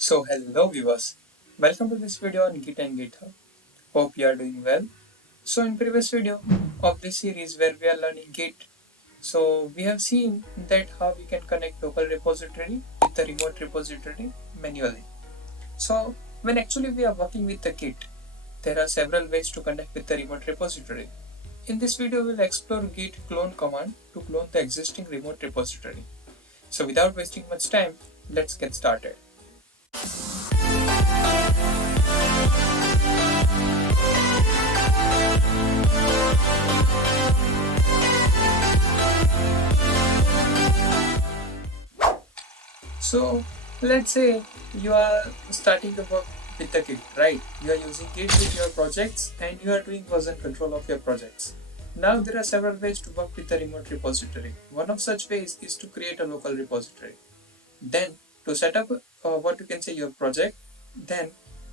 So hello viewers, welcome to this video on Git and GitHub. Hope you are doing well. So in previous video of this series where we are learning Git, so we have seen that how we can connect local repository with the remote repository manually. So when actually we are working with the Git, there are several ways to connect with the remote repository. In this video we will explore Git clone command to clone the existing remote repository. So without wasting much time, let's get started. So let's say you are starting to work with the Git, right? You are using Git with your projects and you are doing version control of your projects. Now there are several ways to work with the remote repository. One of such ways is to create a local repository. Then to set up what you can say your project, then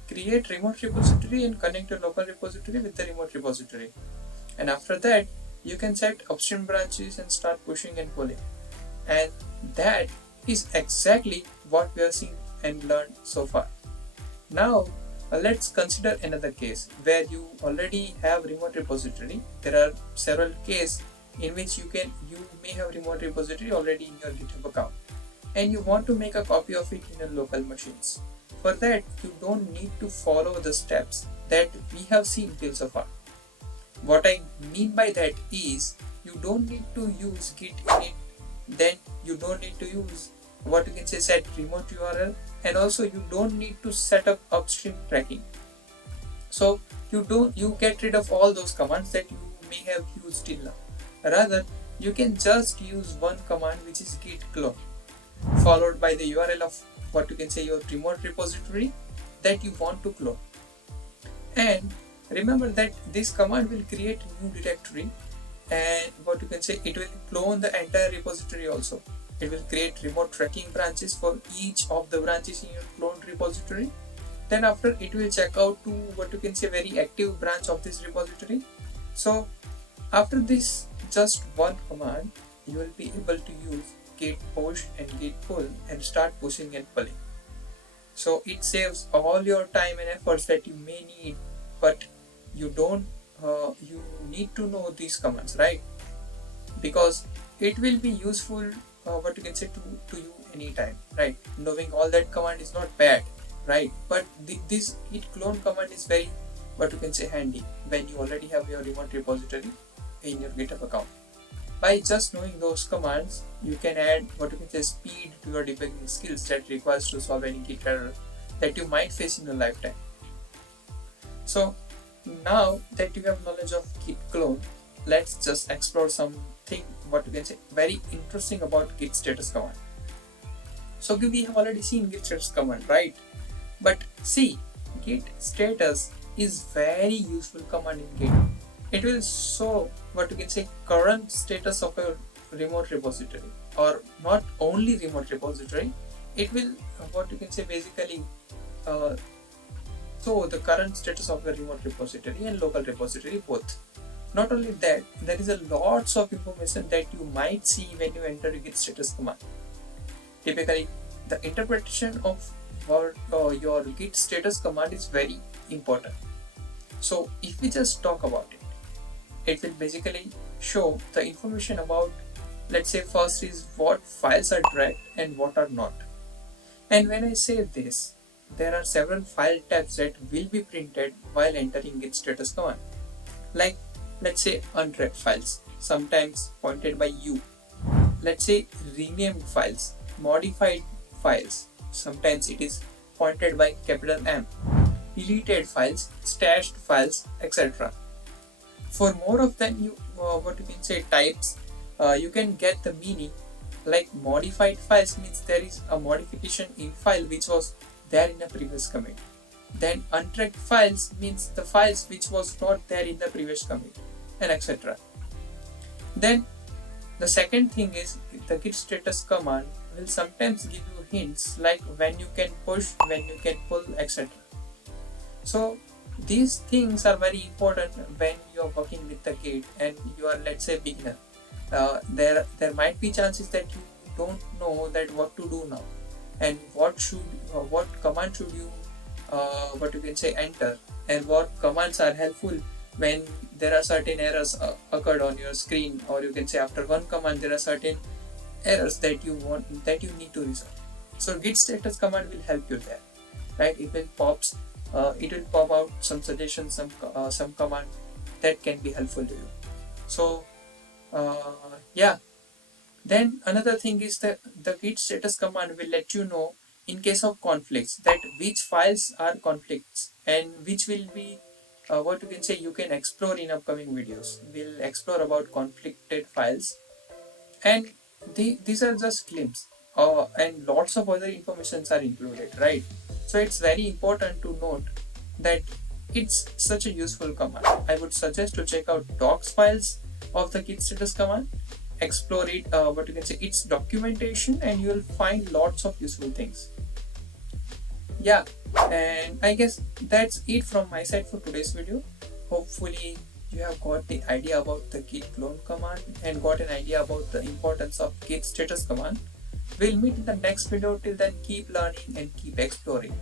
create remote repository and connect your local repository with the remote repository. And after that, you can set upstream branches and start pushing and pulling. And that is exactly what we have seen and learned so far. Now let's consider another case where you already have remote repository. There are several cases in which you may have remote repository already in your GitHub account and you want to make a copy of it in your local machines. For that, you don't need to follow the steps that we have seen till so far. What I mean by that is you don't need to use git init, then you don't need to use what you can say set remote URL, and also you don't need to set up upstream tracking. So you get rid of all those commands that you may have used till now. Rather, you can just use one command, which is git clone, followed by the URL of what you can say your remote repository that you want to clone. And remember that this command will create a new directory, and what you can say it will clone the entire repository also. It will create remote tracking branches for each of the branches in your cloned repository. Then after, it will check out to what you can say very active branch of this repository. So after this just one command, you will be able to use git push and git pull and start pushing and pulling. So it saves all your time and efforts that you may need, but you need to know these commands, right? Because it will be useful what you can say to you anytime, right? Knowing all that command is not bad, right? But this git clone command is very what you can say handy when you already have your remote repository in your GitHub account. By just knowing those commands, you can add what you can say speed to your debugging skills that requires to solve any Git error that you might face in your lifetime. So now that you have knowledge of git clone, let's just explore something what you can say very interesting about git status command. So we have already seen git status command, right? But see, git status is very useful command in Git. It will show what you can say current status of a remote repository, or not only remote repository. It will what you can say basically show the current status of the remote repository and local repository both. Not only that, there is a lots of information that you might see when you enter a git status command. Typically, the interpretation of your git status command is very important. So if we just talk about it, it will basically show the information about, let's say first is what files are dragged and what are not. And when I say this, there are several file tabs that will be printed while entering git status command. Like let's say undragged files, sometimes pointed by U. Let's say renamed files, modified files, sometimes it is pointed by capital M. Deleted files, stashed files, etc. For more of them, what you can say types, you can get the meaning. Like modified files means there is a modification in file which was there in the previous commit. Then untracked files means the files which was not there in the previous commit, and etc. Then the second thing is the git status command will sometimes give you hints like when you can push, when you can pull, etc. So these things are very important when you are working with the Git and you are, let's say, beginner. There might be chances that you don't know that what to do now. and what command should you what you can say enter, and what commands are helpful when there are certain errors occurred on your screen, or you can say after one command there are certain errors that you need to resolve. So git status command will help you there, right? It will pop out some suggestions, some command that can be helpful to you. So yeah, then another thing is that the git status command will let you know in case of conflicts that which files are conflicts, and which will be what you can say you can explore in upcoming videos. We'll explore about conflicted files, and these are just glimpses, and lots of other informations are included, right? So it's very important to note that it's such a useful command. I would suggest to check out docs files of the git status command, explore it, what you can say its documentation, and you will find lots of useful things. Yeah, and I guess that's it from my side for today's video. Hopefully you have got the idea about the git clone command and got an idea about the importance of git status command. We'll meet in the next video. Till then, keep learning and keep exploring.